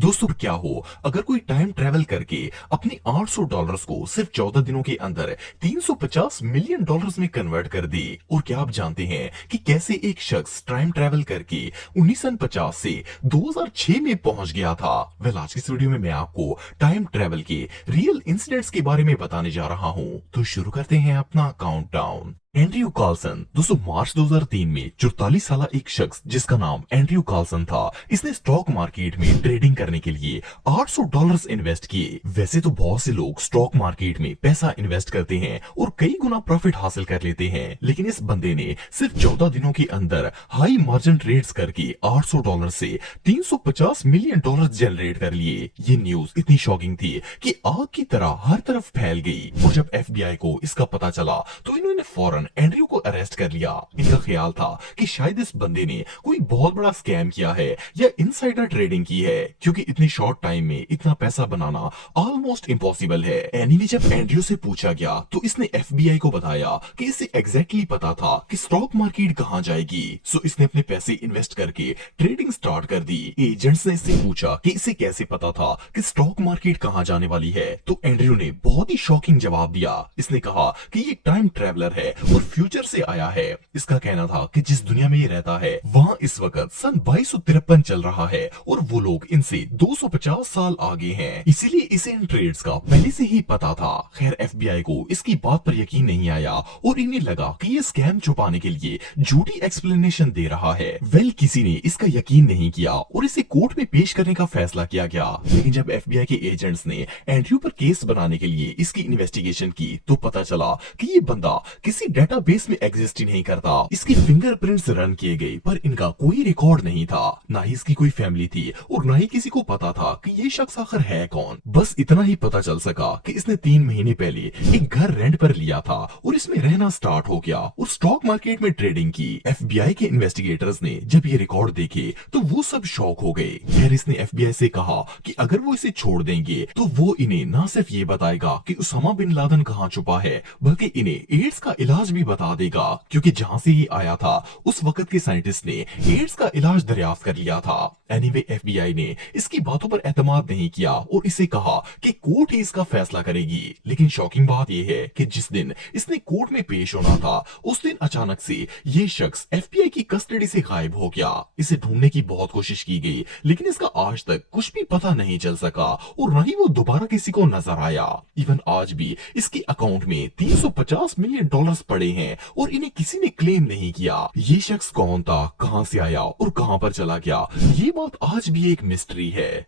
दोस्तों क्या हो अगर कोई टाइम ट्रेवल करके अपने $800 को सिर्फ 14 दिनों के अंदर $350 मिलियन में कन्वर्ट कर दे। और क्या आप जानते हैं कि कैसे एक शख्स टाइम ट्रेवल करके 1950 से 2006 में पहुंच गया था। आज की इस वीडियो में मैं आपको टाइम ट्रेवल के रियल इंसिडेंट्स के बारे में बताने जा रहा हूं। तो शुरू करते हैं अपना काउंटडाउन। एंड्रयू कार्लसन दोस्तों मार्च 2003 में 44 साल एक शख्स जिसका नाम एंड्रयू कार्लसन था, इसने स्टॉक मार्केट में ट्रेडिंग करने के लिए $800 इन्वेस्ट किए। वैसे तो बहुत से लोग स्टॉक मार्केट में पैसा इन्वेस्ट करते हैं और कई गुना प्रॉफिट हासिल कर लेते हैं, लेकिन इस बंदे ने सिर्फ 14 दिनों के अंदर हाई मार्जिन ट्रेड्स करके $800 से $350 मिलियन जनरेट कर लिए। ये न्यूज इतनी शॉकिंग थी कि आग की तरह हर तरफ फैल गई और जब FBI को इसका पता चला तो इन्होंने फौरन एंड्रयू को अरेस्ट कर लिया। इनका ख्याल था कि शायद इस बंदे ने कोई बहुत बड़ा स्कैम किया है या इनसाइडर ट्रेडिंग की है, क्योंकि इतने शॉर्ट टाइम में इतना पैसा बनाना ऑलमोस्ट इम्पॉसिबल है। एनीवे जब एंड्रयू से पूछा गया तो इसने FBI को बताया कि इसे एग्जैक्टली पता था कि स्टॉक मार्केट कहां जाएगी, सो इसने अपने पैसे इन्वेस्ट करके ट्रेडिंग स्टार्ट कर दी। एजेंट्स ने इससे पूछा कि इसे कैसे पता था कि स्टॉक मार्केट कहां जाने वाली है, तो एंड्रयू ने बहुत ही शॉकिंग जवाब दिया। इसने कहा कि ये टाइम ट्रेवलर है और फ्यूचर से आया है। इसका कहना था कि जिस दुनिया में ये रहता है वहाँ इस वक्त सन 2253 चल रहा है और वो लोग इनसे 250 साल आगे हैं, इसीलिए इसे इन ट्रेड्स का पहले से ही पता था। खैर FBI को इसकी बात पर यकीन नहीं आया और इन्हें लगा कि ये स्कैम छुपाने के लिए झूठी एक्सप्लेनेशन दे रहा है। किसी ने इसका यकीन नहीं किया और इसे कोर्ट में पेश करने का फैसला किया गया। लेकिन जब FBI के एजेंट्स ने एंड्रयू पर केस बनाने के लिए इसकी इन्वेस्टिगेशन की तो पता चला कि ये बंदा किसी डेटाबेस में एग्जिस्ट ही नहीं करता। इसके फिंगरप्रिंट्स रन किए गए पर इनका कोई रिकॉर्ड नहीं था, ना ही इसकी कोई फैमिली थी और ना ही किसी को पता था कि ये शख्स आखिर है कौन। बस इतना ही पता चल सका कि इसने 3 महीने पहले एक घर रेंट पर लिया था और इसमें रहना स्टार्ट हो गया और स्टॉक मार्केट में ट्रेडिंग की। FBI के इन्वेस्टिगेटर्स ने जब ये रिकॉर्ड देखे तो वो सब शॉक हो गए। खैर इसने FBI से कहा कि अगर वो इसे छोड़ देंगे तो वो इन्हें न सिर्फ ये बताएगा कि उसामा बिन लादेन कहाँ छुपा है, बल्कि इन्हें एड्स का इलाज भी बता देगा, क्योंकि जहां से ये आया था उस वक्त के साइंटिस्ट ने एड्स का इलाज दरियाफ्त कर लिया था। एनीवे FBI ने इसकी बातों पर एतमाद नहीं किया और इसे कहा कि कोर्ट ही इसका फैसला करेगी। लेकिन शॉकिंग बात यह है कि जिस दिन इसने कोर्ट में पेश होना था उस दिन अचानक से ये शख्स FBI की कस्टडी से गायब हो गया। इसे ढूंढने की बहुत कोशिश की गई लेकिन इसका आज तक कुछ भी पता नहीं चल सका और न ही वो दोबारा किसी को नजर आया। इवन आज भी इसके अकाउंट में $350 मिलियन पड़े हैं और इन्हें किसी ने क्लेम नहीं किया। ये शख्स कौन था, कहां से आया और कहां पर चला गया, ये बात आज भी एक मिस्ट्री है।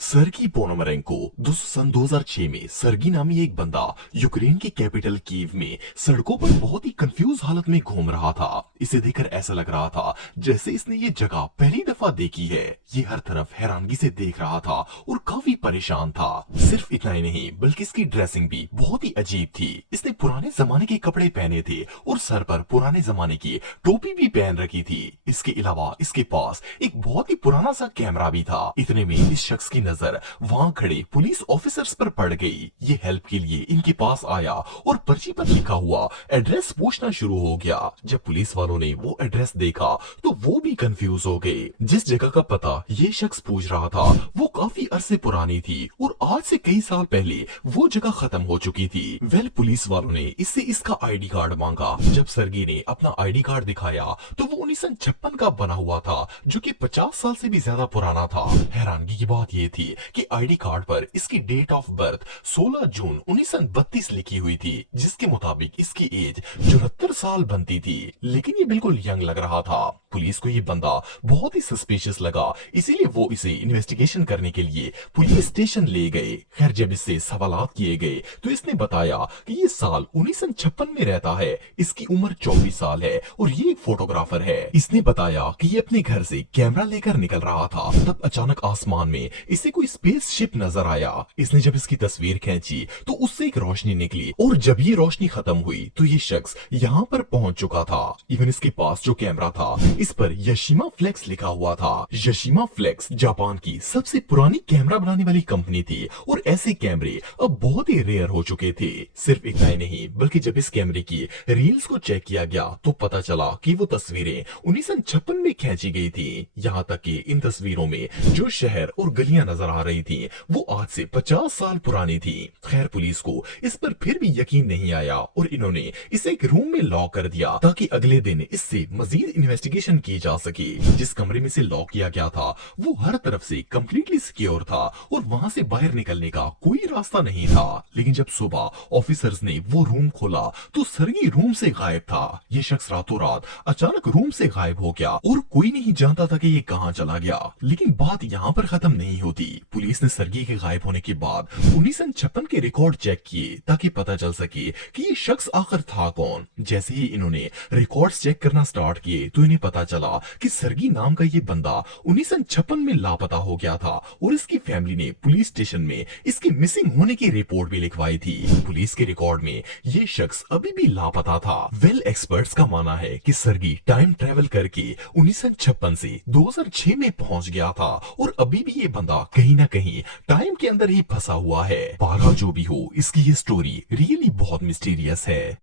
सर्गी पोनोमरेंको दोस्तों सन 2006 में सर्गी नामी एक बंदा यूक्रेन की कैपिटल कीव में सड़कों पर बहुत ही कंफ्यूज हालत में घूम रहा था। इसे देखकर ऐसा लग रहा था जैसे इसने ये जगह पहली दफा देखी है। ये हर तरफ हैरानगी से देख रहा था और काफी परेशान था। सिर्फ इतना ही नहीं बल्कि इसकी ड्रेसिंग भी बहुत ही अजीब थी। इसने पुराने जमाने के कपड़े पहने थे और सर पर पुराने जमाने की टोपी भी पहन रखी थी। इसके अलावा इसके पास एक बहुत ही पुराना सा कैमरा भी था। इतने में इस शख्स की नजर वहां खड़े पुलिस ऑफिसर्स पर पड़ गई। ये हेल्प के लिए इनके पास आया और पर्ची पर लिखा हुआ एड्रेस पूछना शुरू हो गया। जब पुलिस वालों ने वो एड्रेस देखा तो वो भी कंफ्यूज हो गए। जिस जगह का पता ये शख्स पूछ रहा था वो काफी अरसे पुरानी थी और आज से कई साल पहले वो जगह खत्म हो चुकी थी। पुलिस वालों ने इससे इसका ID कार्ड मांगा। जब सर्गी ने अपना ID कार्ड दिखाया तो वो 1956 का बना हुआ था, जो कि 50 साल से भी ज्यादा पुराना था। हैरानगी की बात ये थी कि ID कार्ड पर इसकी डेट ऑफ बर्थ 16 जून 1932 लिखी हुई थी, जिसके मुताबिक इसकी एज 74 साल बनती थी। लेकिन ये बिल्कुल यंग लग रहा था। पुलिस को ये बंदा बहुत ही सस्पिशियस लगा, इसीलिए वो इसे इन्वेस्टिगेशन करने के लिए पुलिस स्टेशन ले गए। खैर जब इससे सवालात किए गए तो इसने बताया कि ये साल 1956 में रहता है, इसकी उम्र 24 साल है और ये एक फोटोग्राफर है। इसने बताया कि ये अपने घर से कैमरा लेकर निकल रहा था, तब अचानक आसमान में इसे कोई स्पेसशिप नजर आया। इसने जब इसकी तस्वीर खींची तो उससे एक रोशनी निकली और जब ये रोशनी खत्म हुई तो ये शख्स यहाँ पर पहुंच चुका था। इवन इसके पास जो कैमरा था इस पर यशीमा फ्लेक्स लिखा हुआ था। यशीमा फ्लेक्स जापान की सबसे पुरानी कैमरा बनाने वाली कंपनी थी और ऐसे कैमरे अब बहुत ही रेयर हो चुके थे। सिर्फ इतना ही नहीं बल्कि जब इस कैमरे की रील्स को चेक किया गया तो पता चला कि वो तस्वीरें 1956 में खींची गई थी। यहाँ तक कि इन तस्वीरों में जो शहर और गलियां नजर आ रही थी वो आज से 50 साल पुरानी थी। खैर पुलिस को इस पर फिर भी यकीन नहीं आया और इन्होंने इसे एक रूम में लॉक कर दिया ताकि अगले दिन इससे मजीद इन्वेस्टिगेशन की जा सके। जिस कमरे में से लॉक किया गया था वो हर तरफ से कंप्लीटली सिक्योर था और वहां से बाहर निकलने का कोई रास्ता नहीं था। लेकिन जब सुबह ऑफिसर्स ने वो रूम खोला तो सरगी रूम से गायब था। ये शख्स रातों रात अचानक रूम से गायब हो गया और कोई नहीं जानता था कि ये कहां चला गया। लेकिन बात यहाँ पर खत्म नहीं होती। पुलिस ने सरगी के गायब होने के बाद 1956 के रिकॉर्ड चेक किए ताकि पता चल सके कि ये शख्स आखिर था कौन। जैसे ही इन्होंने रिकॉर्ड्स चेक करना स्टार्ट किए तो इन्हें पता चला कि सरगी नाम का ये बंदा 1956 में लापता हो गया था और इसकी फैमिली ने पुलिस स्टेशन में इसके मिसिंग होने की रिपोर्ट भी लिखवाई थी। पुलिस के रिकॉर्ड में ये शख्स अभी भी लापता था। वेल एक्सपर्ट्स का मानना है कि सरगी टाइम ट्रेवल करके 1956 से 2006 में पहुंच गया था और अभी भी ये बंदा कहीं ना कहीं टाइम के अंदर ही फंसा हुआ है। बारह जो भी हो, इसकी ये स्टोरी रियली बहुत मिस्टीरियस है।